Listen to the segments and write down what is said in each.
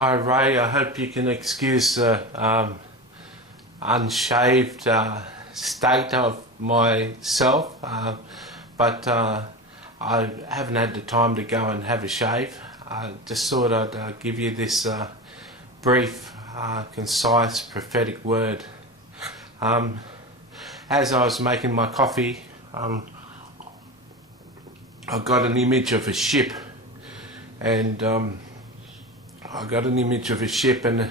Hi Ray, I hope you can excuse the unshaved state of myself, but I haven't had the time to go and have a shave. I just thought I'd give you this brief, concise, prophetic word. As I was making my coffee, I got an image of a ship, and I got an image of a ship, and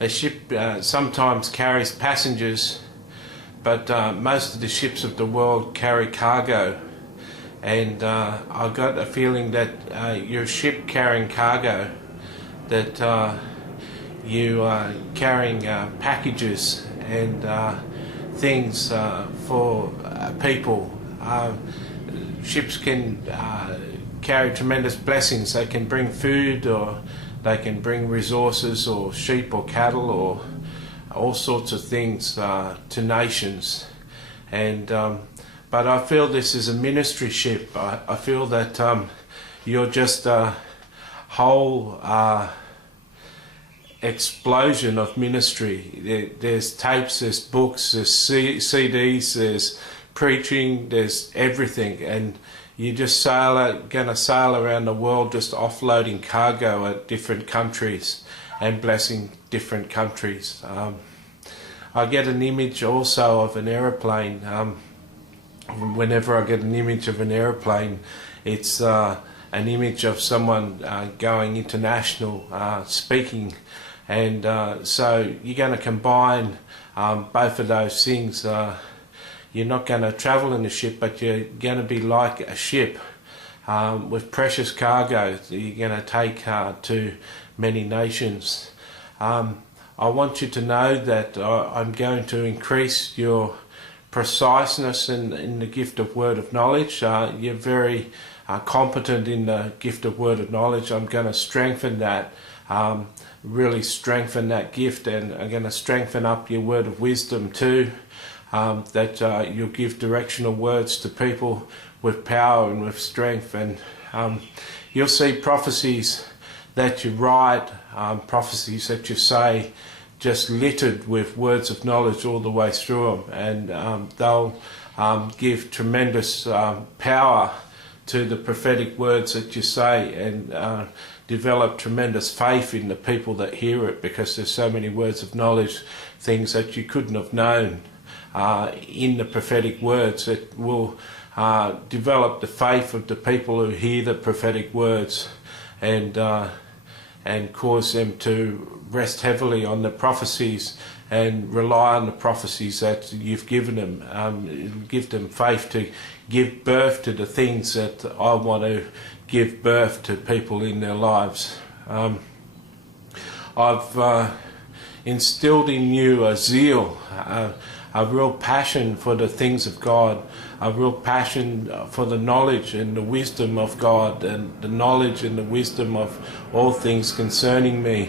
a ship sometimes carries passengers, but most of the ships of the world carry cargo. And I got a feeling that you're a ship carrying cargo, that you are carrying packages and things for people. Ships can carry tremendous blessings. They can bring food, or they can bring resources, or sheep or cattle, or all sorts of things to nations. And but I feel this is a ministry ship. I feel that you're just a whole explosion of ministry. There's tapes, there's books, there's CDs, there's preaching, there's everything, and you're just gonna sail around the world just offloading cargo at different countries and blessing different countries. I get an image also of an aeroplane. Whenever I get an image of an aeroplane, it's an image of someone going international, speaking, and so you're going to combine both of those things. You're not going to travel in a ship, but you're going to be like a ship with precious cargo that you're going to take to many nations. I want you to know that I'm going to increase your preciseness in the gift of word of knowledge. You're very competent in the gift of word of knowledge. I'm going to strengthen that, really strengthen that gift, and I'm going to strengthen up your word of wisdom too. That you'll give directional words to people with power and with strength, and you'll see prophecies that you write, prophecies that you say, just littered with words of knowledge all the way through them, and they'll give tremendous power to the prophetic words that you say, and develop tremendous faith in the people that hear it, because there's so many words of knowledge, things that you couldn't have known in the prophetic words, that will develop the faith of the people who hear the prophetic words, and cause them to rest heavily on the prophecies and rely on the prophecies that you've given them. Give them faith to give birth to the things that I want to give birth to people in their lives. I've instilled in you a zeal, a real passion for the things of God, a real passion for the knowledge and the wisdom of God, and the knowledge and the wisdom of all things concerning me.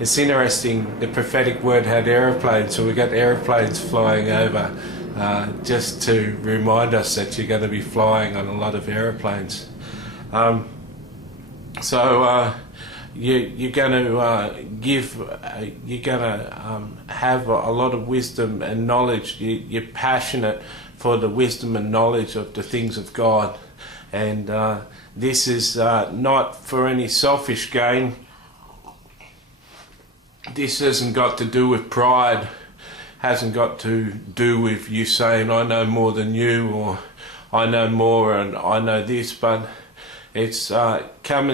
It's interesting, the prophetic word had aeroplanes, so we got aeroplanes flying over, just to remind us that you're going to be flying on a lot of aeroplanes. You're going to you're going to have a lot of wisdom and knowledge. You're passionate for the wisdom and knowledge of the things of God, and this is not for any selfish gain. This hasn't got to do with pride, hasn't got to do with you saying I know more than you, or I know more and I know this, but it's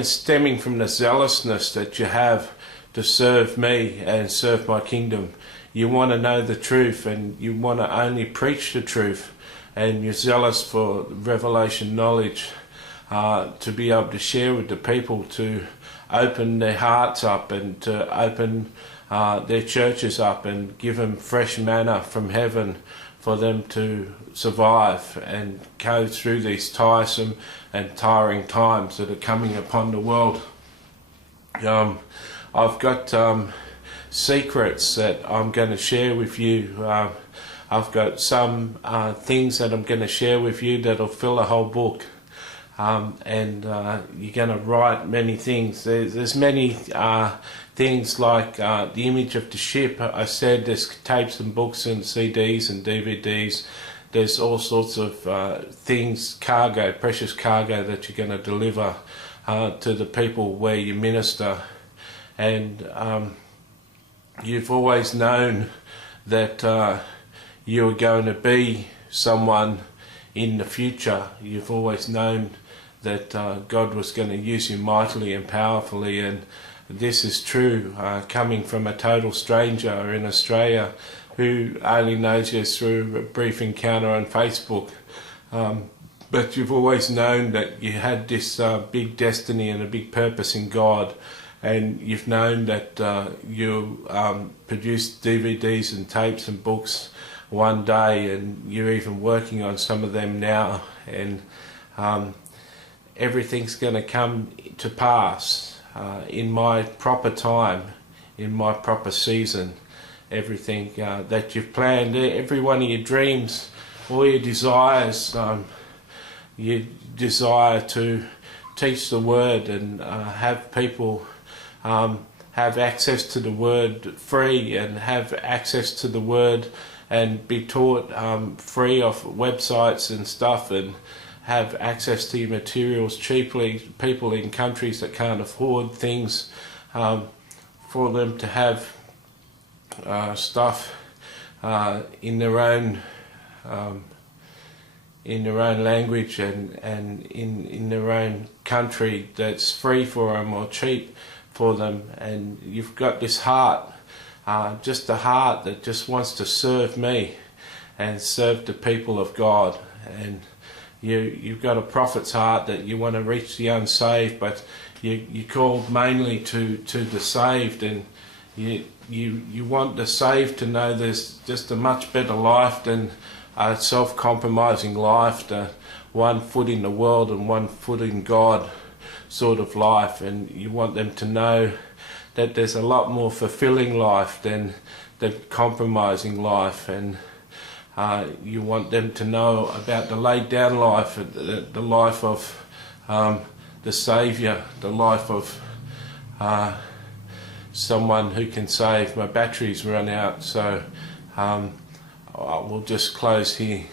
stemming from the zealousness that you have to serve me and serve my kingdom. You want to know the truth, and you want to only preach the truth, and you're zealous for revelation knowledge, to be able to share with the people, to open their hearts up, and to open their churches up, and give them fresh manna from heaven for them to survive and go through these tiresome and tiring times that are coming upon the world. I've got secrets that I'm going to share with you. I've got some things that I'm going to share with you that'll fill a whole book. and you're going to write many things. There's many things like the image of the ship. I said there's tapes and books and CDs and DVDs. There's all sorts of things, cargo, precious cargo that you're going to deliver to the people where you minister. And you've always known that you're going to be someone in the future. You've always known that God was going to use you mightily and powerfully, and this is true, coming from a total stranger in Australia who only knows you through a brief encounter on Facebook. But you've always known that you had this big destiny and a big purpose in God, and you've known that you produced DVDs and tapes and books one day, and you're even working on some of them now, and everything's going to come to pass in my proper time, in my proper season. Everything that you've planned, every one of your dreams, all your desires, you desire to teach the Word and have people have access to the Word free, and have access to the Word and be taught free off websites and stuff, and have access to your materials cheaply. People in countries that can't afford things, for them to have stuff in their own language and in their own country that's free for them or cheap for them. And you've got this heart, just a heart that just wants to serve me and serve the people of God. And you've got a prophet's heart that you want to reach the unsaved, but you called mainly to the saved, and you want the saved to know there's just a much better life than a self-compromising life, the 1 foot in the world and 1 foot in God sort of life. And you want them to know that there's a lot more fulfilling life than the compromising life. And you want them to know about the laid down life, the life of the Saviour, the life of someone who can save. My battery's run out, so we'll just close here.